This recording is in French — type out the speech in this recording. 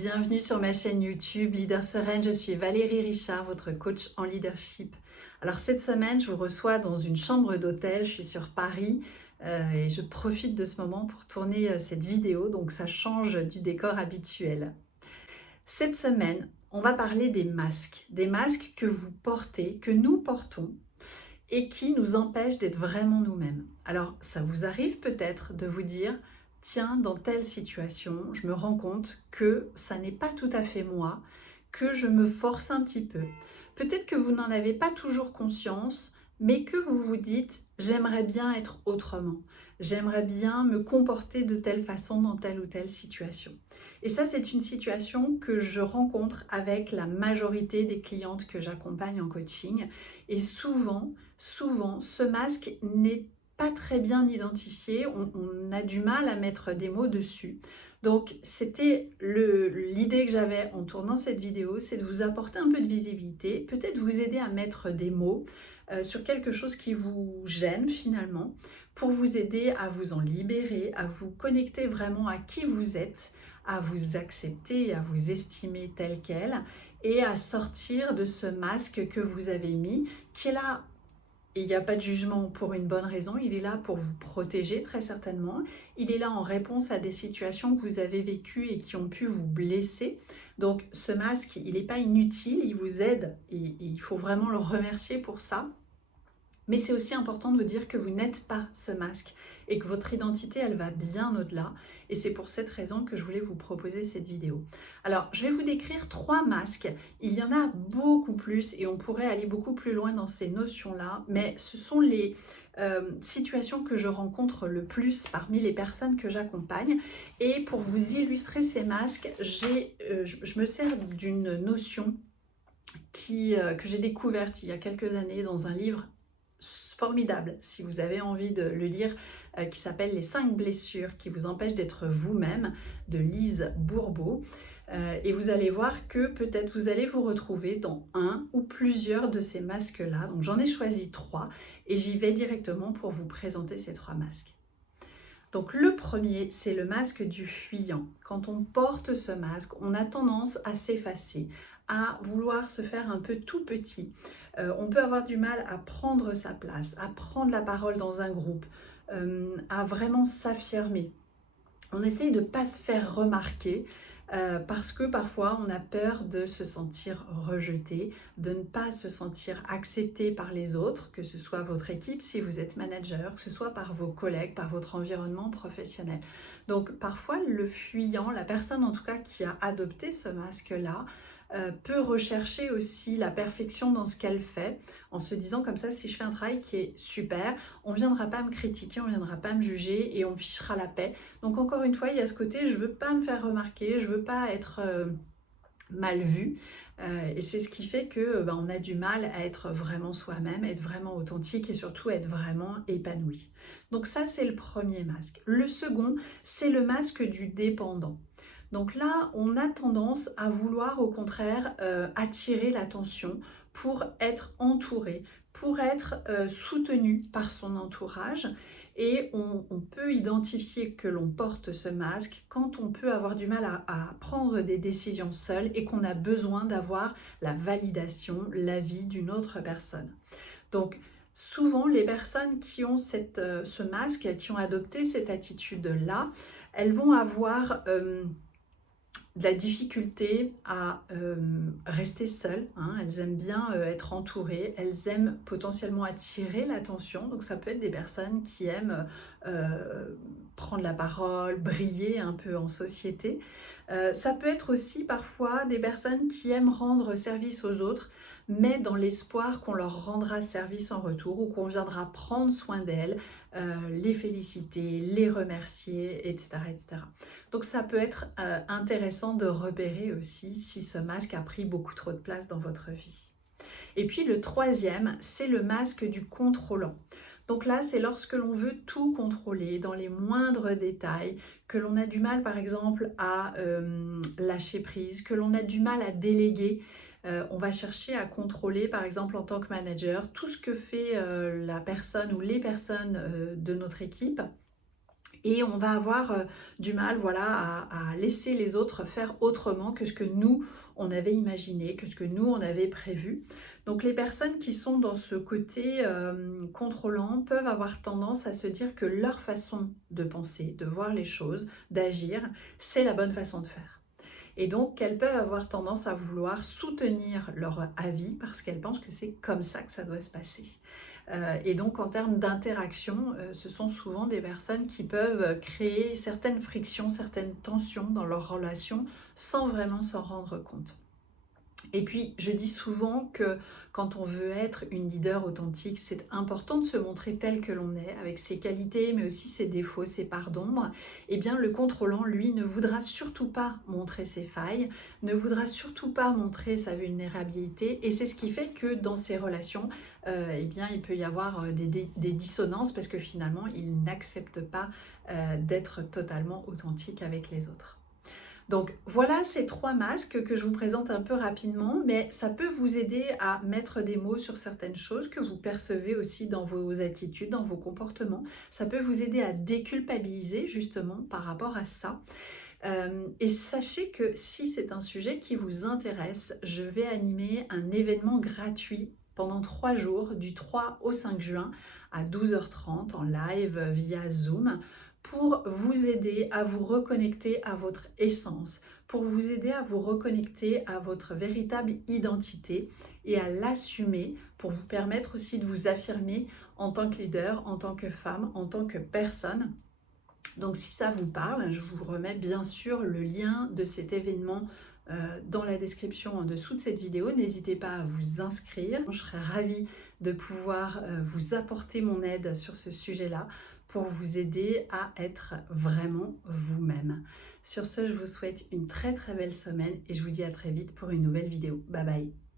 bienvenue sur ma chaîne YouTube Leader Sereine. Je suis Valérie Richard, votre coach en leadership. Alors cette semaine, je vous reçois dans une chambre d'hôtel. Je suis sur Paris et je profite de ce moment pour tourner cette vidéo. Donc ça change du décor habituel. Cette semaine, on va parler des masques. Des masques que vous portez, que nous portons et qui nous empêchent d'être vraiment nous-mêmes. Alors ça vous arrive peut-être de vous dire: tiens, dans telle situation, je me rends compte que ça n'est pas tout à fait moi, que je me force un petit peu. Peut-être que vous n'en avez pas toujours conscience, mais que vous vous dites: j'aimerais bien être autrement. J'aimerais bien me comporter de telle façon dans telle ou telle situation. Et ça, c'est une situation que je rencontre avec la majorité des clientes que j'accompagne en coaching. Et souvent, ce masque n'est pas très bien identifié, on a du mal à mettre des mots dessus. Donc c'était l'idée que j'avais en tournant cette vidéo, c'est de vous apporter un peu de visibilité, peut-être vous aider à mettre des mots sur quelque chose qui vous gêne finalement, pour vous aider à vous en libérer, à vous connecter vraiment à qui vous êtes, à vous accepter, à vous estimer tel quel, et à sortir de ce masque que vous avez mis, qui est là. Et il n'y a pas de jugement pour une bonne raison, il est là pour vous protéger très certainement. Il est là en réponse à des situations que vous avez vécues et qui ont pu vous blesser. Donc ce masque, il n'est pas inutile, il vous aide et il faut vraiment le remercier pour ça. Mais c'est aussi important de vous dire que vous n'êtes pas ce masque et que votre identité, elle va bien au-delà. Et c'est pour cette raison que je voulais vous proposer cette vidéo. Alors, je vais vous décrire 3 masques. Il y en a beaucoup plus et on pourrait aller beaucoup plus loin dans ces notions-là. Mais ce sont les situations que je rencontre le plus parmi les personnes que j'accompagne. Et pour vous illustrer ces masques, je me sers d'une notion que j'ai découverte il y a quelques années dans un livre formidable, si vous avez envie de le lire, qui s'appelle Les 5 blessures qui vous empêchent d'être vous-même, de Lise Bourbeau. Et vous allez voir que peut-être vous allez vous retrouver dans un ou plusieurs de ces masques-là. Donc j'en ai choisi 3 et j'y vais directement pour vous présenter ces 3 masques. Donc le premier, c'est le masque du fuyant. Quand on porte ce masque, on a tendance à s'effacer, à vouloir se faire un peu tout petit. On peut avoir du mal à prendre sa place, à prendre la parole dans un groupe, à vraiment s'affirmer. On essaye de ne pas se faire remarquer parce que parfois on a peur de se sentir rejeté, de ne pas se sentir accepté par les autres, que ce soit votre équipe si vous êtes manager, que ce soit par vos collègues, par votre environnement professionnel. Donc parfois le fuyant, la personne en tout cas qui a adopté ce masque-là, peut rechercher aussi la perfection dans ce qu'elle fait, en se disant comme ça: si je fais un travail qui est super, on ne viendra pas me critiquer, on ne viendra pas me juger et on me fichera la paix. Donc encore une fois, il y a ce côté: je ne veux pas me faire remarquer, je ne veux pas être mal vue. Et c'est ce qui fait que on a du mal à être vraiment soi-même, être vraiment authentique et surtout être vraiment épanoui. Donc ça, c'est le premier masque. Le second, c'est le masque du dépendant. Donc là, on a tendance à vouloir au contraire attirer l'attention pour être entouré, pour être soutenu par son entourage. Et on peut identifier que l'on porte ce masque quand on peut avoir du mal à prendre des décisions seul et qu'on a besoin d'avoir la validation, l'avis d'une autre personne. Donc souvent, les personnes qui ont ce masque, qui ont adopté cette attitude-là, elles vont avoir de la difficulté à rester seules, hein. Elles aiment bien être entourées, elles aiment potentiellement attirer l'attention, donc ça peut être des personnes qui aiment prendre la parole, briller un peu en société. Ça peut être aussi parfois des personnes qui aiment rendre service aux autres, mais dans l'espoir qu'on leur rendra service en retour ou qu'on viendra prendre soin d'elles, les féliciter, les remercier, etc., etc. Donc ça peut être intéressant de repérer aussi si ce masque a pris beaucoup trop de place dans votre vie. Et puis le troisième, c'est le masque du contrôlant. Donc là, c'est lorsque l'on veut tout contrôler dans les moindres détails, que l'on a du mal par exemple à lâcher prise, que l'on a du mal à déléguer. On va chercher à contrôler par exemple en tant que manager tout ce que fait la personne ou les personnes de notre équipe, Et on va avoir du mal, voilà, à laisser les autres faire autrement que ce que nous, on avait imaginé, que ce que nous, on avait prévu. Donc les personnes qui sont dans ce côté contrôlant peuvent avoir tendance à se dire que leur façon de penser, de voir les choses, d'agir, c'est la bonne façon de faire. Et donc, elles peuvent avoir tendance à vouloir soutenir leur avis parce qu'elles pensent que c'est comme ça que ça doit se passer. Et donc, en termes d'interaction, ce sont souvent des personnes qui peuvent créer certaines frictions, certaines tensions dans leurs relations sans vraiment s'en rendre compte. Et puis, je dis souvent que quand on veut être une leader authentique, c'est important de se montrer tel que l'on est, avec ses qualités, mais aussi ses défauts, ses parts d'ombre. Eh bien, le contrôlant, lui, ne voudra surtout pas montrer ses failles, ne voudra surtout pas montrer sa vulnérabilité. Et c'est ce qui fait que dans ses relations, eh bien, il peut y avoir des dissonances parce que finalement, il n'accepte pas d'être totalement authentique avec les autres. Donc voilà ces 3 masques que je vous présente un peu rapidement, mais ça peut vous aider à mettre des mots sur certaines choses que vous percevez aussi dans vos attitudes, dans vos comportements. Ça peut vous aider à déculpabiliser justement par rapport à ça. Et sachez que si c'est un sujet qui vous intéresse, je vais animer un événement gratuit pendant 3 jours, du 3 au 5 juin à 12h30 en live via Zoom, pour vous aider à vous reconnecter à votre essence, pour vous aider à vous reconnecter à votre véritable identité et à l'assumer, pour vous permettre aussi de vous affirmer en tant que leader, en tant que femme, en tant que personne. Donc si ça vous parle, je vous remets bien sûr le lien de cet événement dans la description en dessous de cette vidéo. N'hésitez pas à vous inscrire. Je serais ravie de pouvoir vous apporter mon aide sur ce sujet-là pour vous aider à être vraiment vous-même. Sur ce, je vous souhaite une très très belle semaine et je vous dis à très vite pour une nouvelle vidéo. Bye bye!